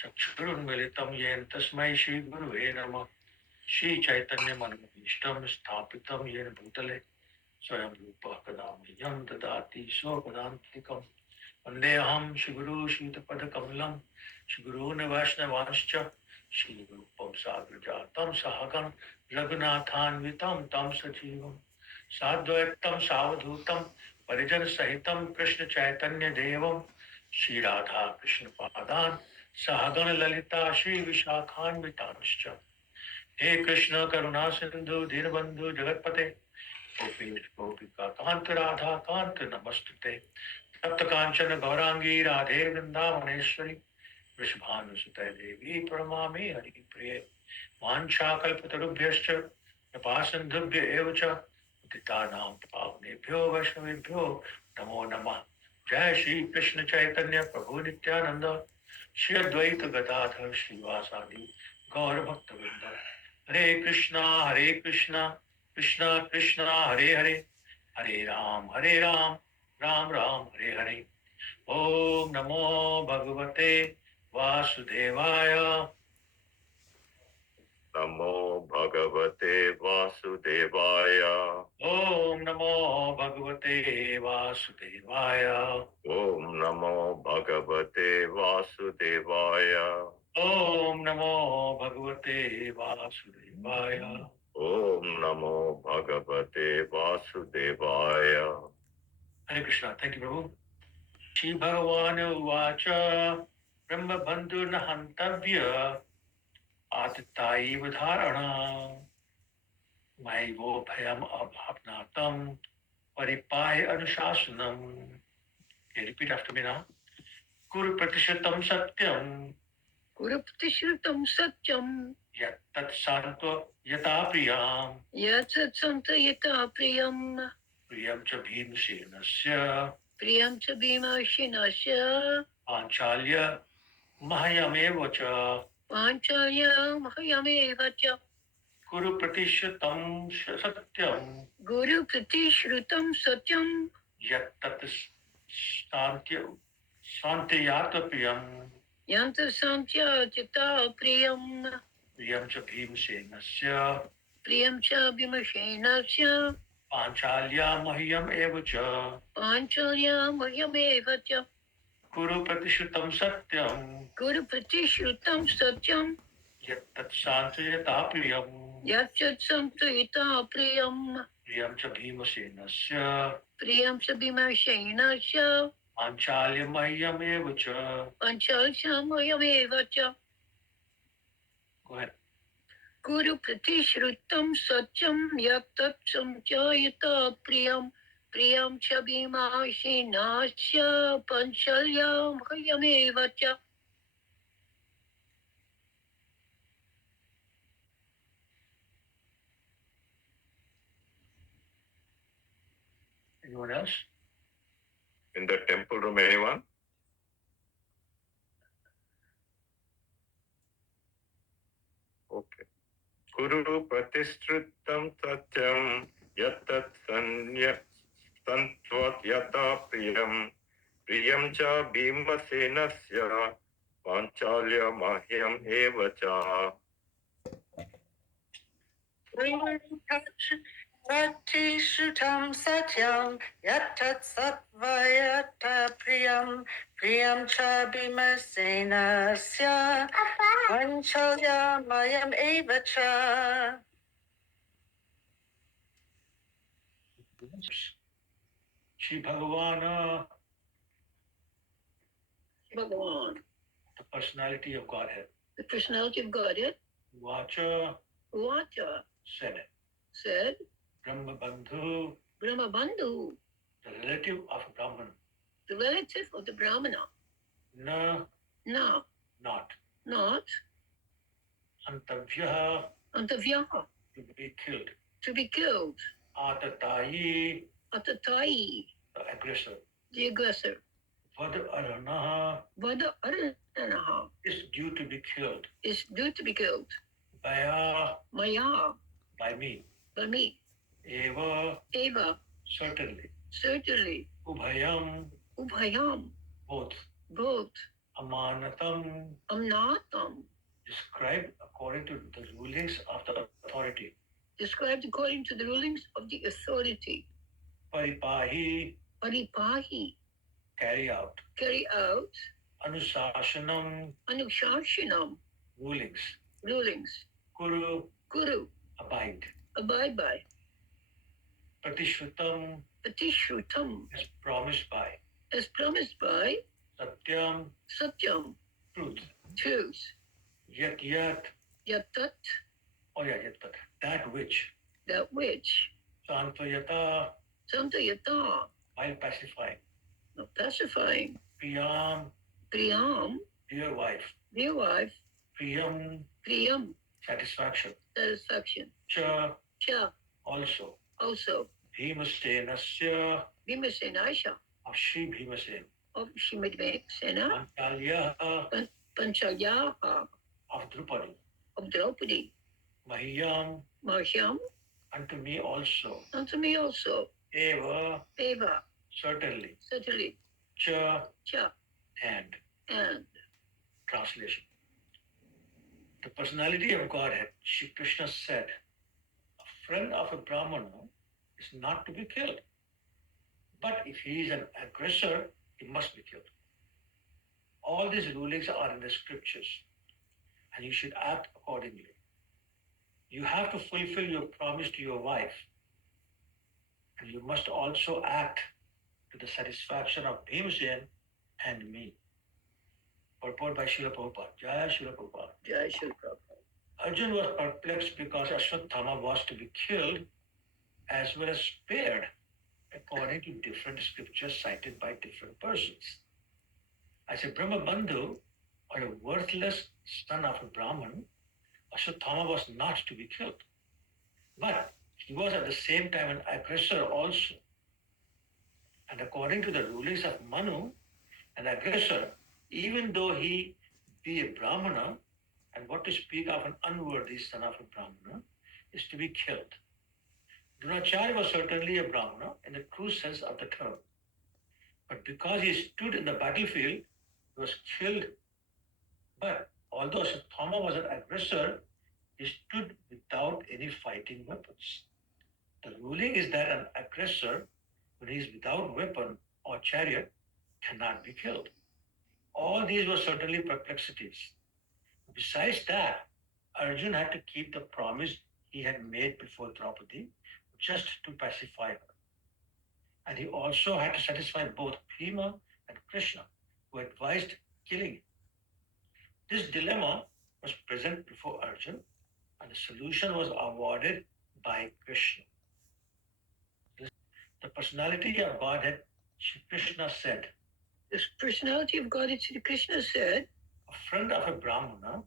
चक्षुरुन्मिलितं येन तस्मै श्रीगुरुवे नमः। श्रीचैतन्यमनोभीष्टं स्थापितं येन भूतले स्वयं रूपः कदा मह्यं ददाति स्वपदान्तिकम्। वन्देऽहं श्रीगुरू श्रीयुतपदकमलं श्रीगुरून् वैष्णवांश्च श्रीरूपं साग्रजातं सहगं रघुनाथान्वितं तं सजीवं साद्वैतं सावधूतं परिजनसहितं कृष्णचैतन्यदेवं श्रीराधा कृष्णपादान् सहगण ललिता श्रीविशाखान्वितांश्च। हे कृष्ण करुणा सिंधु दीनबंधु जगतपते गोपीश गोपिका कांत राधा कांत नमस्तुते। तप्त कांचन गौरांगी राधे वृंदावनेश्वरी वृषभानुसुते देवी प्रणमामि हरिप्रिये। वाञ्छाकल्पतरुभ्यश्च कृपा सिन्धुभ्य एव च पतितानां पावनेभ्यो वैष्णवेभ्यो नमो नमः। जय श्री कृष्ण चैतन्य प्रभु नित्यानंद श्री अद्वैत गदाधर श्रीवासादि गौर भक्तवृंद। हरे कृष्णा कृष्णा कृष्णा हरे हरे, हरे राम राम राम हरे हरे। ओम नमो भगवते वासुदेवाय। नमो भगवते वासुदेवाय। ओम नमो भगवते वासुदेवाय। ओम नमो भगवते वासुदेवाय। ओम नमो भगवते वासुदेवाय। ओम नमो भगवते वासुदेवाय। हरे कृष्णा। थैंक यू प्रभु। श्री भगवान उवाच ब्रह्मबंधुर्न हन्तव्य आततायैव धारणा मयैवो भयम् अभावनातं परिपाहि अनुशासनम्। Repeat after me now. कुरु प्रतिशतं सत्यं गुरुप्रतिश्रुतं सत्यं यत्तत् शान्तो यथा प्रियं यत्सत्सन्त यथा प्रियं प्रियं च भीमसेनस्य प्रियं च भीमसेनस्य पाञ्चाल्य मह्यमेव च पाञ्चाल्य मह्यमेव च। कुरु प्रतिश्रुतं सत्यं गुरुप्रतिश्रुतं सत्यं यत्तत् शान्त्यात् प्रियं यत्सन्त्यात् प्रियं प्रियं च भीमसेनस्य प्रियं च भीमसेनस्य पाञ्चाल्या मह्यम् एव च पाञ्चाल्य मह्यमेव च। कुरु प्रतिश्रुतं सत्यं गुरुप्रतिश्रुतं सत्यं यत्तत् शान्त्यता प्रियं यत्सन्त्यात् प्रियं प्रियं च भीमसेनस्य प्रियं च भीमसेनस्य पाञ्चाल्य मह्यमेव च। पाञ्चाल्य मह्यमेव च। Go ahead. गुरुप्रतिश्रुतं सत्यं यत्तत् सञ्चायत प्रियं प्रियं च भीमसेनस्य पाञ्चाल्य मह्यमेव च। Anyone else? In the temple room, anyone? Okay. Guru Pratishrutam Satyam Yattat Santvat Yata Priyam Priyam Cha Bhimasenasya Panchalya Mahyam Eva Cha. Pratishrutam satyam yatat satvayata priyam priyam cha bhimasenasya panchalya mayam eva cha. Shri Bhagavan, Bhagavan, the personality of Godhead. the personality of Godhead, Vacha said, Brahma Bandhu, Brahmabandhu, the relative of Brahman, the relative of the Brahmana, no, not Antavyaha, Antavyaha, to be killed, Atatayi, the aggressor, the aggressor, Vada Aranaha, is due to be killed, Maya, by me, Eva, certainly, Ubhayam, both, Amanatam, Amnatam, described according to the rulings of the authority. described according to the rulings of the authority. Paripahi, Paripahi, carry out. carry out. Anusashanam, Anushashanam, rulings. rulings. Kuru, Guru, abide. abide by. Pratishrutam, Patishrutam, is promised by. as promised by. Satyam, Satyam, truth. truth. Yat yat, Yatat, yat tat, that which. that which. Santayata, Santayata, while pacifying. pacifying. Priyam, Priyam, dear wife. dear wife. Priyam, Priyam, satisfaction. satisfaction. Cha, Cha, also. also. Bhimasenasya, Bhimasenasha, of Sri Bhimasen. of Shrimad Sena. Pantalya, Panchalyaha, of Drupadi. of Draupadi. Mahyam, Mahyam, unto me also. unto me also. Eva, Eva, certainly. certainly. Cha, Cha, and. and. Translation. The personality of Godhead, Shri Krishna said, a friend of a Brahmana is not to be killed. But if he is an aggressor, he must be killed. All these rulings are in the scriptures, and you should act accordingly. You have to fulfill your promise to your wife, and you must also act to the satisfaction of Bhimsen and me. Purport by Srila Prabhupada. Jaya Srila Prabhupada. Jai Shri Prabhupada. Arjun was perplexed because Ashwatthama was to be killed as well as spared according to different scriptures cited by different persons. As a Brahma Bandhu, or a worthless son of a Brahman, Ashwatthama was not to be killed. But he was at the same time an aggressor also. And according to the rulings of Manu, an aggressor, even though he be a Brahmana, and what to speak of an unworthy son of a Brahmana, is to be killed. Dronacharya was certainly a Brahmana in the true sense of the term. But because he stood in the battlefield, he was killed. But although Ashwatthama was an aggressor, he stood without any fighting weapons. The ruling is that an aggressor, when he is without weapon or chariot, cannot be killed. All these were certainly perplexities. Besides that, Arjun had to keep the promise he had made before Draupadi just to pacify her. And he also had to satisfy both Bhima and Krishna, who advised killing him. This dilemma was present before Arjun, and the solution was awarded by Krishna. The personality of Godhead, Shri Krishna said, The personality of God, Shri Krishna said, a friend of a Brahmana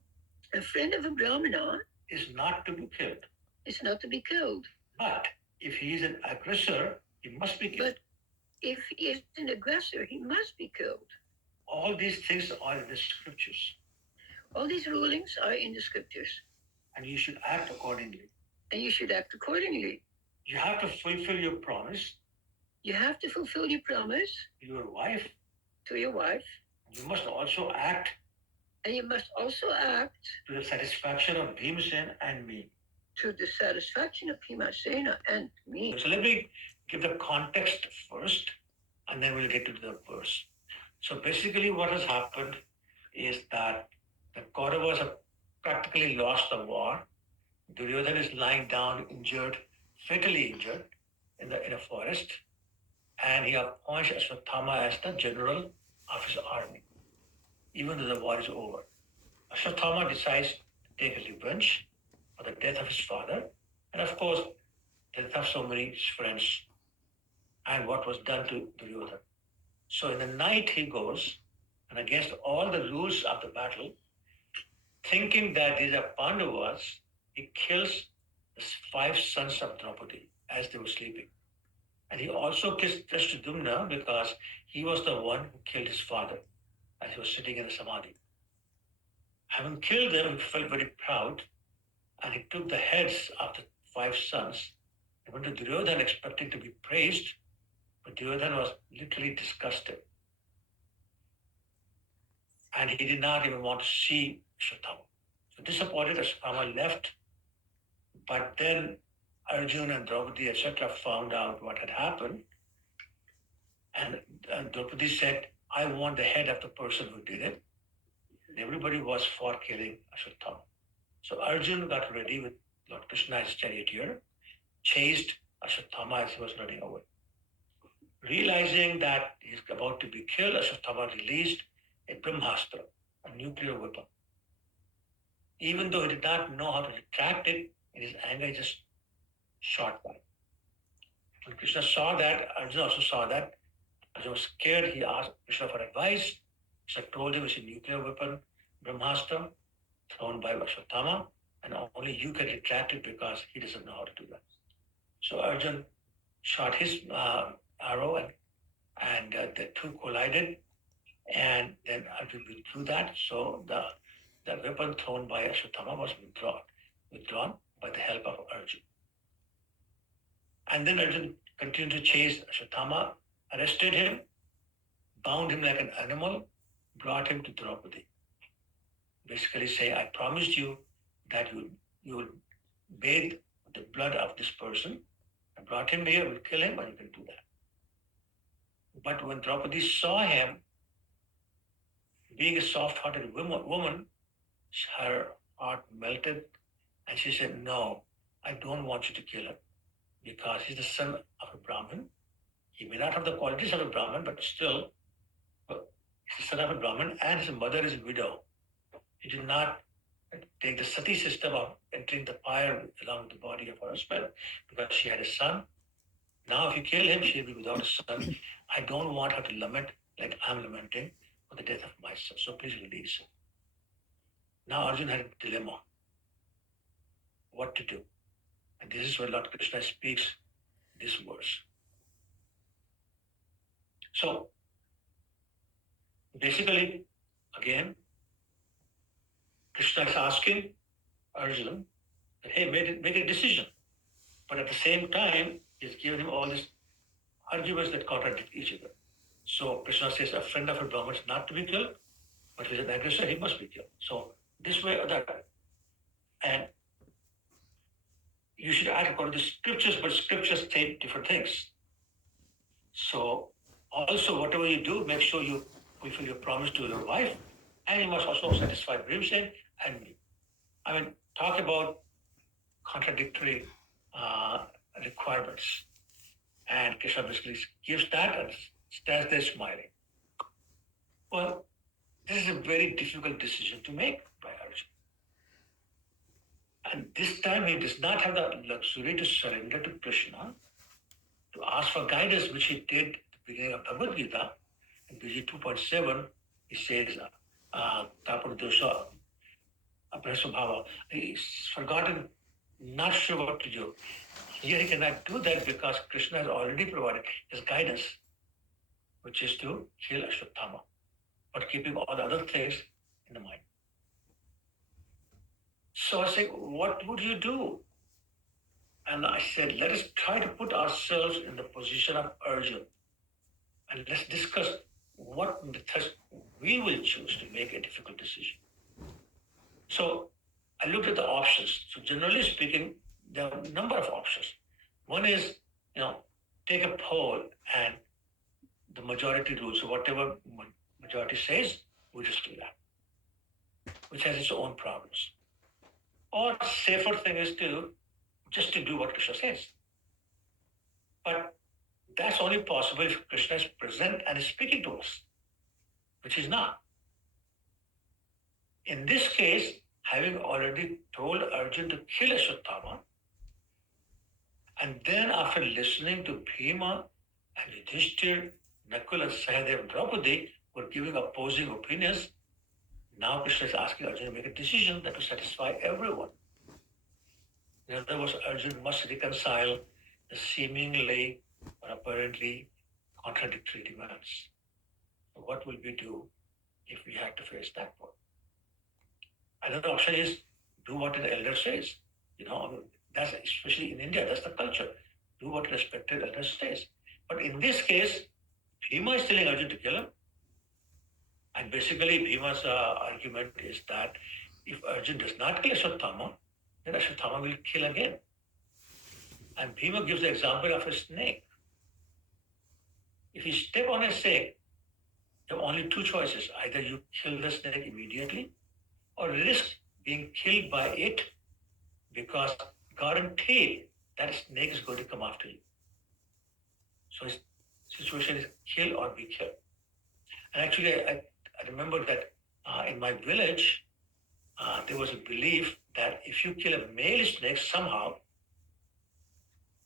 a friend of a Brahmana is not to be killed. is not to be killed. But if he is an aggressor, he must be killed. But if he is an aggressor, he must be killed. All these things are in the scriptures, All these rulings are in the scriptures, and you should act accordingly. and you should act accordingly. You have to fulfill your promise You have to fulfill your promise to your wife. to your wife, You must also act and you must also act to the satisfaction of Bhimsen and me. to the satisfaction of Bhimasena and me. So let me give the context first, and then we'll get to the verse. So basically what has happened is that the Kauravas have practically lost the war. Duryodhana is lying down injured, fatally injured in a forest, and he appoints Ashwatthama as the general of his army, even though the war is over. Ashwatthama decides to take revenge for the death of his father, and of course, the death of so many friends, and what was done to Duryodhana. So in the night he goes, and against all the rules of the battle, thinking that these are Pandavas, he kills the 5 sons of Draupadi as they were sleeping. And he also kills Drishtadyumna because he was the one who killed his father as he was sitting in the samadhi. Having killed them, he felt very proud, and he took the heads of the 5 sons and went to Duryodhana expecting to be praised, but Duryodhana was literally disgusted. and he did not even want to see Ashwatthama. So disappointed, Ashwatthama left, but then Arjuna and Draupadi, etc., found out what had happened, and Draupadi said, I want the head of the person who did it. And everybody was for killing Ashwatthama. So Arjuna got ready with Lord Krishna as charioteer, chased Ashwatthama as he was running away. Realizing that he's about to be killed, Ashwatthama released a Brahmastra, a nuclear weapon. Even though he did not know how to retract it, in his anger, he just shot that. When Krishna saw that, Arjuna also saw that. Arjuna was scared. He asked Krishna for advice. Krishna told him it's a nuclear weapon, Brahmastra, thrown by Ashwatthama, and only you can retract it because he doesn't know how to do that. So Arjuna shot his arrow, and the two collided, and then Arjuna withdrew that. So the weapon thrown by Ashwatthama was withdrawn by the help of Arjuna. And then Arjuna continued to chase Ashwatthama, arrested him, bound him like an animal, brought him to Draupadi. Basically say, I promised you that you will bathe the blood of this person. I brought him here, we'll kill him, and you can do that. But when Draupadi saw him, being a soft-hearted woman, her heart melted, and she said, no, I don't want you to kill him, because he's the son of a Brahmin. He may not have the qualities of a Brahmin, but still, he's the son of a Brahmin, and his mother is a widow. He did not take the sati system of entering the fire along with the body of her husband, because she had a son. Now, if you kill him, she'll be without a son. I don't want her to lament like I'm lamenting for the death of my son. So please release him. Now Arjuna had a dilemma. What to do? And this is where Lord Krishna speaks this verse. So basically, again, Krishna is asking Arjuna that, hey, make a decision. But at the same time, he's giving him all these arguments that contradict each other. So Krishna says a friend of a Brahman is not to be killed, but if he's an aggressor, he must be killed. So this way or that way. And you should act according to scriptures, but scriptures say different things. So also, whatever you do, make sure you fulfill your promise to your wife, and you must also satisfy Bhimsen and me. I mean, talk about contradictory requirements. And Krishna basically gives that and stands there smiling. Well, this is a very difficult decision to make by Arjuna. And this time he does not have the luxury to surrender to Krishna, to ask for guidance, which he did at the beginning of Bhagavad Gita. In page 2.7, he says, Tapadosha, Abhasabhava. He's forgotten, not sure what to do. Here he cannot do that because Krishna has already provided his guidance, which is to kill Ashwatthama, but keeping all the other things in the mind. So I say, what would you do? And I said, let us try to put ourselves in the position of Arjuna, and let's discuss what methods we will choose to make a difficult decision. So I looked at the options. So generally speaking, there are a number of options. One is, take a poll and the majority rules. So whatever majority says, we just do that, which has its own problems. Or safer thing is just to do what Krishna says. But that's only possible if Krishna is present and is speaking to us, which is not. In this case, having already told Arjuna to kill Ashwatthama, and then after listening to Bhima and Yudhishthir, Nakul and Sahadev and Draupadi were giving opposing opinions, now Krishna is asking Arjuna to make a decision that will satisfy everyone. In other words, Arjuna must reconcile the seemingly or apparently contradictory demands. So what will we do if we had to face that point? Another option is do what an elder says. That's especially in India, that's the culture. Do what respected elder says. But in this case, Bhima is telling Arjuna to kill him. And basically, Bhima's argument is that if Arjun does not kill Ashwatthama, then Ashwatthama will kill again. And Bhima gives the example of a snake. If you step on a snake, you have only two choices. Either you kill the snake immediately or risk being killed by it because guaranteed that snake is going to come after you. So his situation is kill or be killed. And actually, I remember that in my village, there was a belief that if you kill a male snake, somehow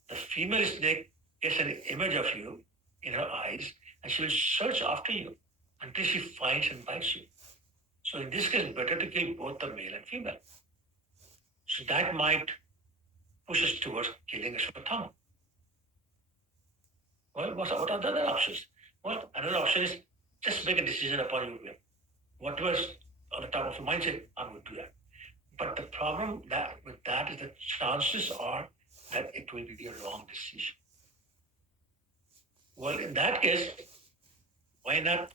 the female snake gets an image of you in her eyes and she will search after you until she finds and bites you. So in this case, better to kill both the male and female. So that might push us towards killing Ashwatthama. Well, what are the other options? Well, another option is just make a decision upon your will. Whatever is on the top of your mind, say, I'm going to do that. But the problem with that is the chances are that it will be a wrong decision. Well, in that case, why not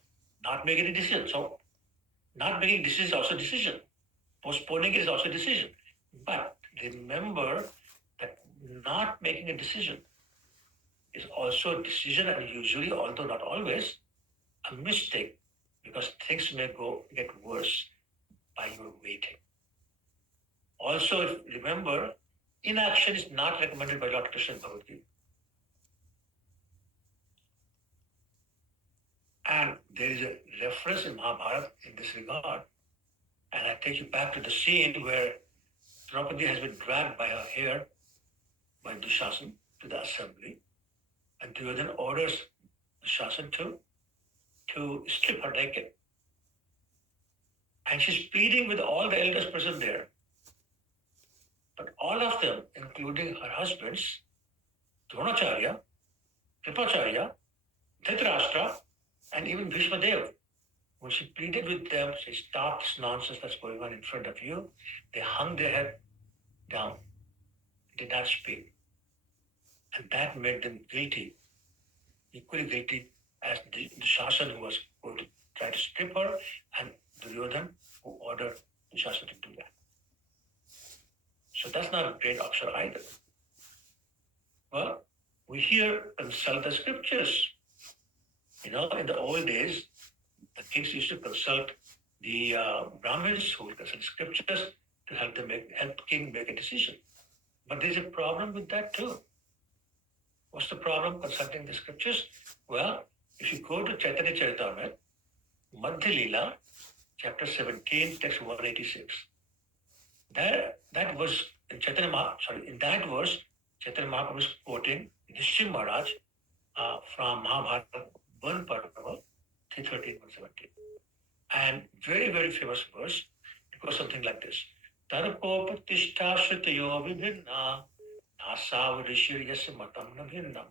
make any decision? So not making decision is also a decision. Postponing it is also a decision. But remember that not making a decision is also a decision, and usually, although not always, a mistake because things may get worse by your waiting. Also, remember, inaction is not recommended by Lord Krishna in Bhagavad Gita. And there is a reference in Mahabharata in this regard. And I take you back to the scene where Draupadi has been dragged by her hair by Dushasan to the assembly. And Duryodhana orders Dushasan to strip her naked. And she's pleading with all the elders present there. But all of them, including her husbands, Dronacharya, Kripacharya, Dhritarashtra, and even Bhishma Dev, when she pleaded with them, she stopped this nonsense that's going on in front of you. They hung their head down, did not speak. And that made them guilty, equally guilty as the Shasan who was going to try to strip her, and Duryodhana who ordered the Shasan to do that. So that's not a great option either. Well, we here consult the scriptures. In the old days, the kings used to consult the Brahmins who would consult scriptures to help king make a decision. But there's a problem with that too. What's the problem consulting the scriptures? Well, if you go to Chaitanya Charitamrita, Madhya Leela, chapter 17, text 186, that was in that verse, Chaitanya Mahaprabhu is quoting Nishim Maharaj from Mahabharata 1 Parva, 313, 117. And very, very famous verse. It goes something like this. Tarpopatishta Shritayo Vibhinna Nasav Rishir Yasya Matam Nabhinnam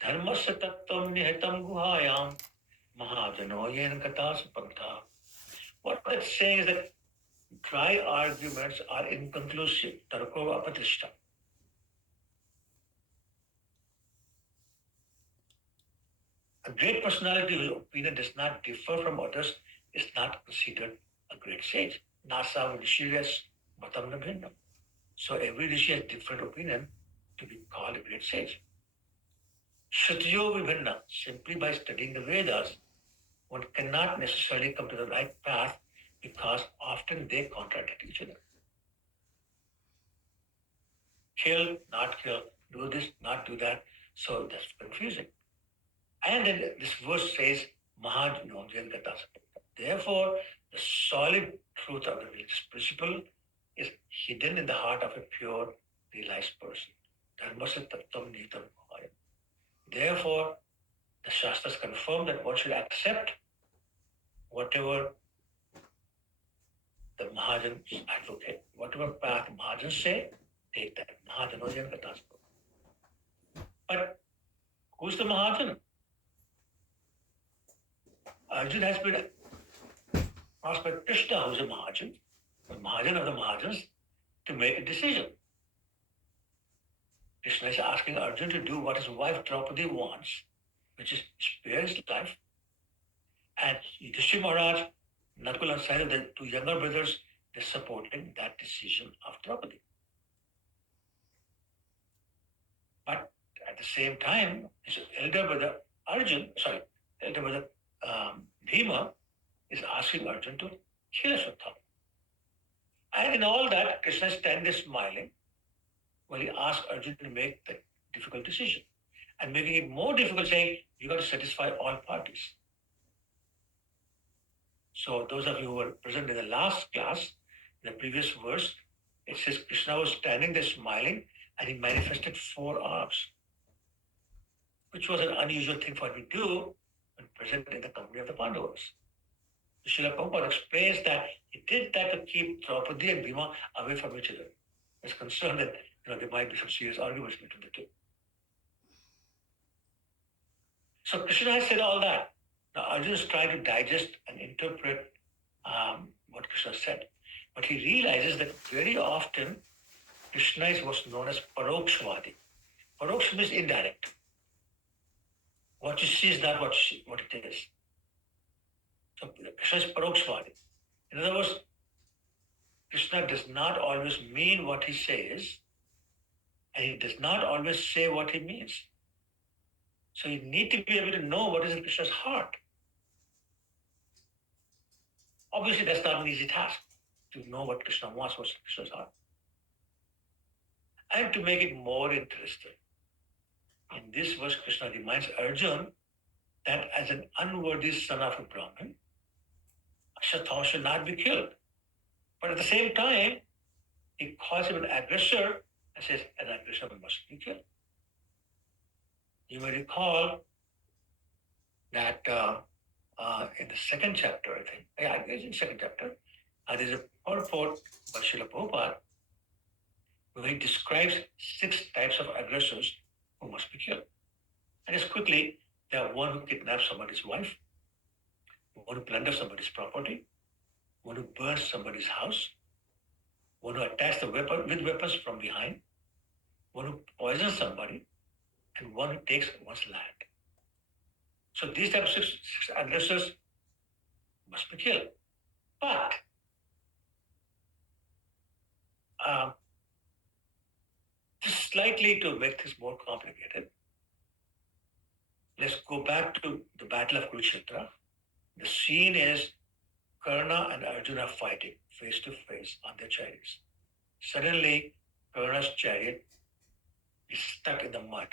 Dharmasya Tattvam Nihitam Guhayam Mahajano Yen Kata Sapanta. What that's saying is that dry arguments are inconclusive. Tarko Apatishta. A great personality whose opinion does not differ from others is not considered a great sage. Nasa Rishiyas Matam Nabhinnam. So every Rishi has different opinion to be called a great sage. Shrutiyo Vibhinna, simply by studying the Vedas, one cannot necessarily come to the right path because often they contradict each other. Kill, not kill, do this, not do that. So that's confusing. And then this verse says, Mahaj Nonjan Gata. Therefore, the solid truth of the religious principle is hidden in the heart of a pure, realized person. Dharmasya Tattvam Nihitam Guhayam. Therefore, the Shastras confirm that one should accept whatever the Mahajans advocate. Whatever path Mahajans say, take that. Mahajanojan Gata. But who's the Mahajan? Arjuna has been asked by Krishna, who's a Mahajan, the Mahajan of the Mahajans, to make a decision. Krishna is asking Arjuna to do what his wife Draupadi wants, which is spare his life And Yudhishthira Maharaj, Nakul and Sahil, the two younger brothers, they supported that decision of Draupadi. But at the same time, his elder brother Arjun, sorry, elder brother Bhima is asking Arjun to kill Ashwatthama. And in all that, Krishna is standing there smiling while he asks Arjun to make the difficult decision. And making it more difficult, saying, you got to satisfy all parties. So those of you who were present in the last class, in the previous verse, it says Krishna was standing there smiling and he manifested 4 arms, which was an unusual thing for him to do when present in the company of the Pandavas. Srila Prabhupada explains that he did that to keep Draupadi and Bhima away from each other. He's concerned that there might be some serious arguments between the two. So Krishna has said all that. Now Arjuna is trying to digest and interpret what Krishna said. But he realizes that very often Krishna is what's known as Parokshvadi. Paroksha means indirect. What you see is not what it is. So Krishna is Parokshvadi. In other words, Krishna does not always mean what he says, and he does not always say what he means. So you need to be able to know what is in Krishna's heart. Obviously, that's not an easy task to know what Krishna wants, what's in Krishna's heart. And to make it more interesting, in this verse, Krishna reminds Arjuna that as an unworthy son of a Brahmin, Ashwatthama should not be killed. But at the same time, he calls him an aggressor and says, an aggressor must be killed. You may recall that in the second chapter, I think, it's in the second chapter, there's a purport by Srila Prabhupada where he describes 6 types of aggressors who must be killed. And just quickly, there are one who kidnaps somebody's wife, one who plunders somebody's property, one who burns somebody's house, one who attacks the weapon with weapons from behind, one who poisons somebody, and one who takes one's land. So these types of 6 aggressors must be killed. But just slightly to make this more complicated, let's go back to the Battle of Kurukshetra. The scene is Karna and Arjuna fighting face to face on their chariots. Suddenly, Karna's chariot is stuck in the mud.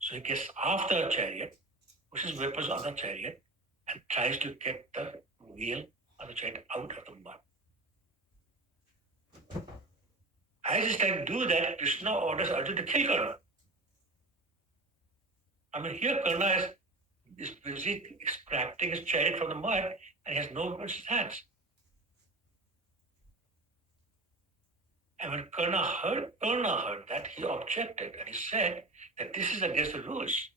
So he gets off the chariot, puts his weapons on the chariot, and tries to get the wheel of the chariot out of the mud. As he's trying to do that, Krishna orders Arjuna to kill Karna. I mean, here Karna is busy extracting his chariot from the mud and he has no weapons in his hands. And when Karna heard that, he objected and he said that this is against the rules.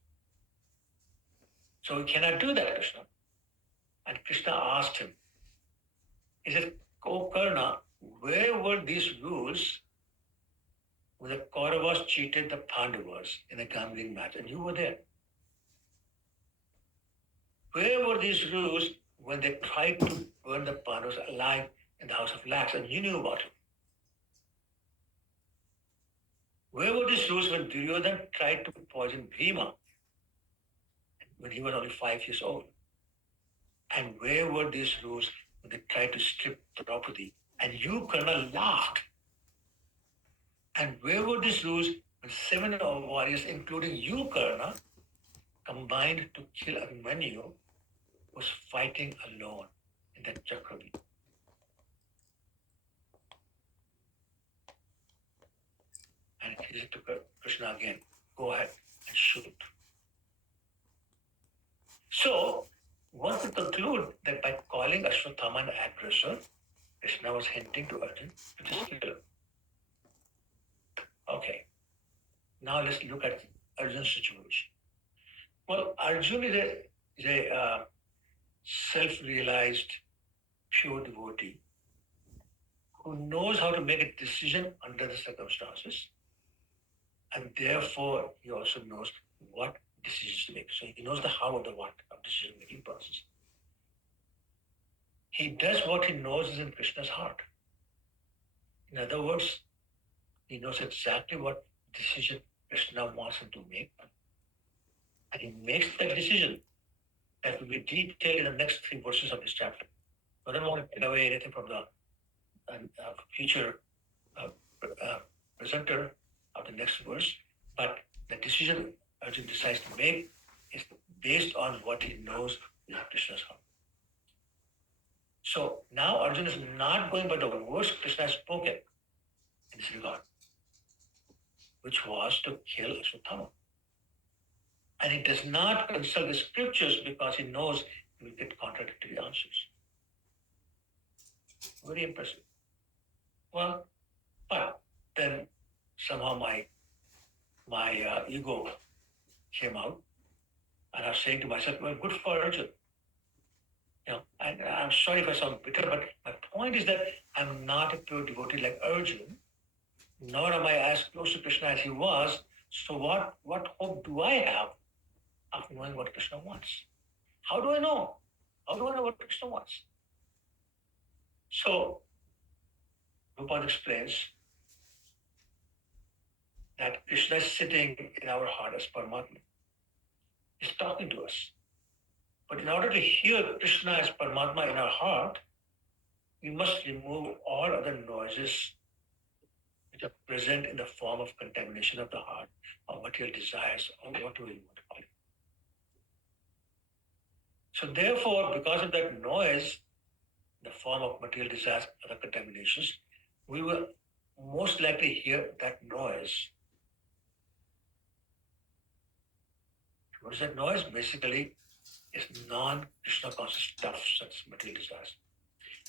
So we cannot do that, Krishna. And Krishna asked him, he said, "Oh Karna, where were these rules when the Kauravas cheated the Pandavas in a gambling match and you were there? Where were these rules when they tried to burn the Pandavas alive in the house of Lax and you knew about it? Where were these rules when Duryodhana tried to poison Bhima when he was only 5 years old? And where were these rules when they tried to strip Draupadi and you, Karna, laughed? And where were these rules when 7 warriors, including you, Karna, combined to kill Abhimanyu, was fighting alone in that Chakravi?" And he said to Krishna again, "Go ahead and shoot." So, one could conclude that by calling Ashwatthama an aggressor, Krishna was hinting to Arjuna to just kill him. Okay, now let's look at Arjuna's situation. Well, Arjuna is a self-realized, pure devotee who knows how to make a decision under the circumstances, and therefore he also knows what decisions to make. So he knows the how of the what of decision-making process. He does what he knows is in Krishna's heart. In other words, he knows exactly what decision Krishna wants him to make. And he makes that decision that will be detailed in the next 3 verses of this chapter. I don't want to take away anything from the future presenter of the next verse, but the decision Arjuna decides to make is based on what he knows is Krishna's heart. So now Arjuna is not going by the words Krishna has spoken in this regard, which was to kill Ashwatthama. And he does not consult the scriptures because he knows he will get contradictory answers. Very impressive. Well, but then somehow my ego came out, and I was saying to myself, well, good for Arjuna. And I'm sorry if I sound bitter, but my point is that I'm not a pure devotee like Arjuna, nor am I as close to Krishna as he was. So what hope do I have of knowing what Krishna wants? How do I know? How do I know what Krishna wants? So Prabhupada explains that Krishna is sitting in our heart as Paramatma. He's talking to us. But in order to hear Krishna as Paramatma in our heart, we must remove all other noises which are present in the form of contamination of the heart, or material desires, or whatever you want to call it. So therefore, because of that noise, the form of material desires, other contaminations, we will most likely hear that noise. What is that noise? Basically, it's non-Krishna conscious stuff, such as material desires.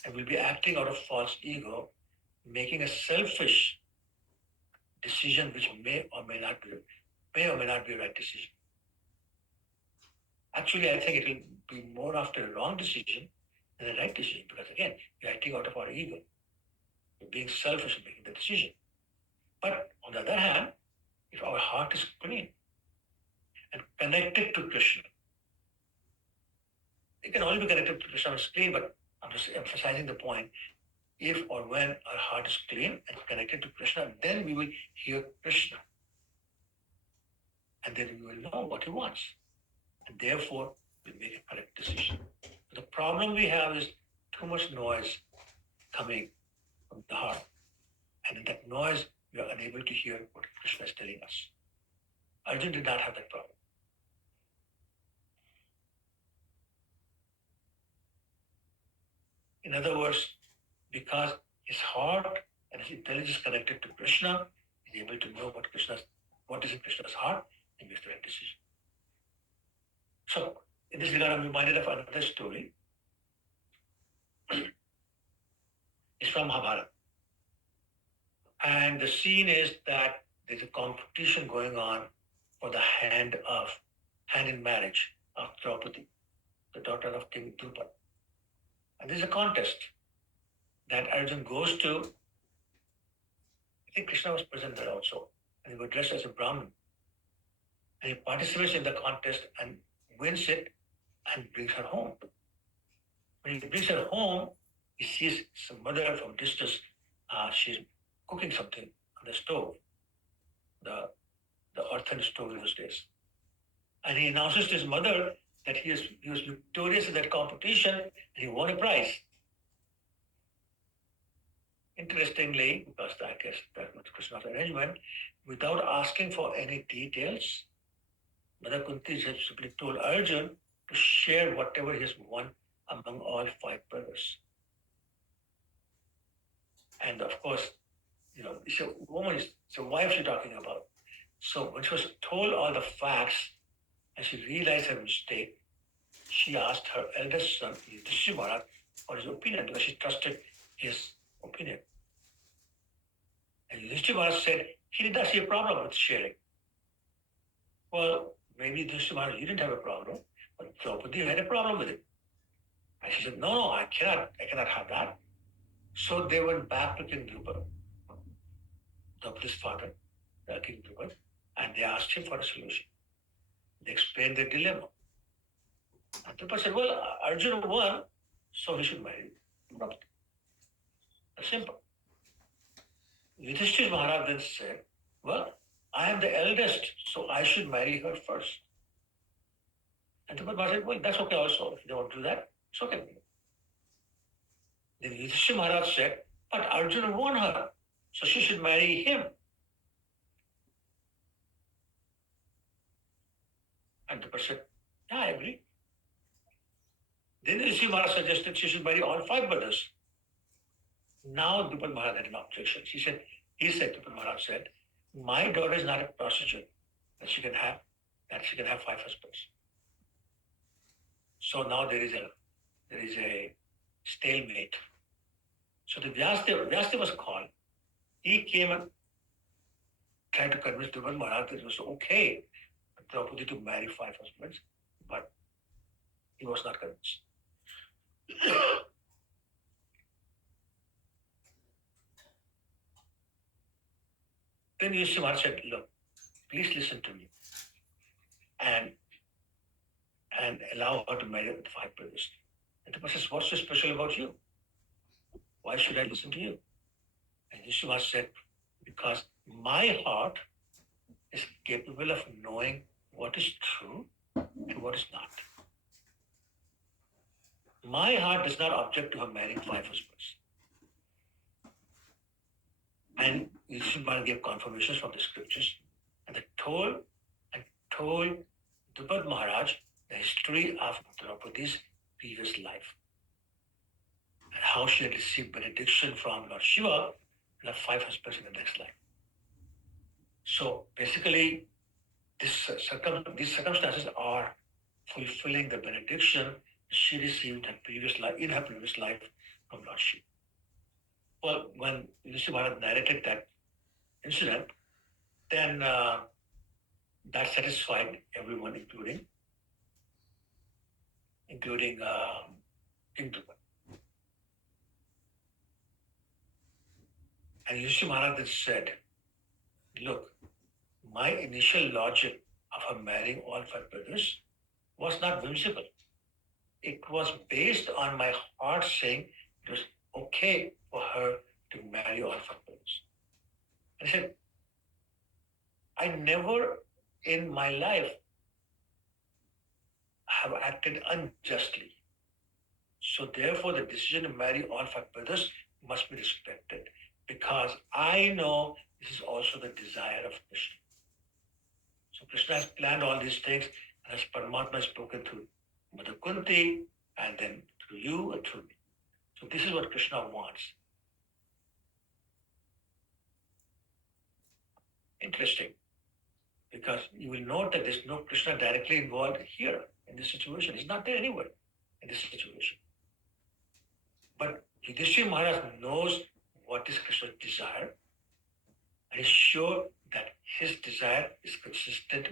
And we'll be acting out of false ego, making a selfish decision which may or may not be a right decision. Actually, I think it will be more after a wrong decision than a right decision, because again, we're acting out of our ego. We're being selfish in making the decision. But on the other hand, if our heart is clean and connected to Krishna, it can only be connected to Krishna when it's clean, but I'm just emphasizing the point. If or when our heart is clean and connected to Krishna, then we will hear Krishna. And then we will know what he wants. And therefore, we'll make a correct decision. The problem we have is too much noise coming from the heart. And in that noise, we are unable to hear what Krishna is telling us. Arjuna did not have that problem. In other words, because his heart and his intelligence is connected to Krishna, he's able to know what is in Krishna's heart, and makes the right decision. So, in this regard, I'm reminded of another story. It's from Mahabharata. And the scene is that there's a competition going on for the hand in marriage of Draupadi, the daughter of King Drupad. And there's a contest that Arjuna goes to. I think Krishna was present there also, and he was dressed as a Brahmin. And he participates in the contest and wins it and brings her home. When he brings her home, he sees some mother from distance. She's cooking something on the stove, the earthen stove in those days. And he announces to his mother that he was victorious in that competition and he won a prize. Interestingly, because I guess that was Krishna's arrangement, without asking for any details, Mother Kunti has simply told Arjuna to share whatever he has won among all 5 brothers. And of course, it's a woman, it's a wife she's talking about. So when she was told all the facts and she realized her mistake, she asked her eldest son, Yudhishthira Maharaj, for his opinion because she trusted his opinion. And Yudhishthira Maharaj said he did not see a problem with sharing. Well, maybe Yudhishthira Maharaj, you didn't have a problem, but Draupadi had a problem with it. And she said, no, I cannot have that. So they went back to King Drupad, Draupadi's father, King Drupad, and they asked him for a solution. They explained their dilemma. And Drupada said, well, Arjuna won, so he should marry Draupadi. That's simple. Yudhishthira Maharaj then said, well, I am the eldest, so I should marry her first. And Drupada Maharaj said, well, that's okay also. If you don't want to do that, it's okay. Then Yudhishthira Maharaj said, but Arjuna won her, so she should marry him. And Drupada said, yeah, I agree. Then Yudhishthira Maharaj suggested she should marry all 5 brothers. Now Drupada Maharaj had an objection. Drupada Maharaj said, my daughter is not a prostitute that she can have 5 husbands. So now there is a stalemate. So the Vyasdev was called. He came and tried to convince Drupada Maharaj that it was okay for Draupadi to marry 5 husbands, but he was not convinced. Then Yudhishthira Maharaj said, look, please listen to me and allow her to marry the 5 brothers. And the person says, what's so special about you? Why should I listen to you? And Yudhishthira Maharaj said, because my heart is capable of knowing what is true and what is not. My heart does not object to her marrying 5 husbands. And Yudhishthira Maharaj gave confirmations from the scriptures and told Drupada Maharaj the history of Draupadi's previous life and how she had received benediction from Lord Shiva and have 5 husbands in the next life. So basically, these circumstances are fulfilling the benediction she received in her previous life from Lord Shiva. Well, when Yudhishthira Maharaj narrated that incident, then that satisfied everyone, including King Drupada. And Yudhishthira Maharaj then said, look, my initial logic of her marrying all 5 brothers was not whimsical. It was based on my heart saying it was okay for her to marry all 5 brothers. And I said, I never in my life have acted unjustly. So therefore, the decision to marry all 5 brothers must be respected because I know this is also the desire of Krishna. So Krishna has planned all these things and as Paramatma has spoken through Mother Kunti and then through you and through me. So this is what Krishna wants. Interesting. Because you will note that there's no Krishna directly involved here in this situation. He's not there anywhere in this situation. But Yudhishthira Maharaj knows what is Krishna's desire and is sure that his desire is consistent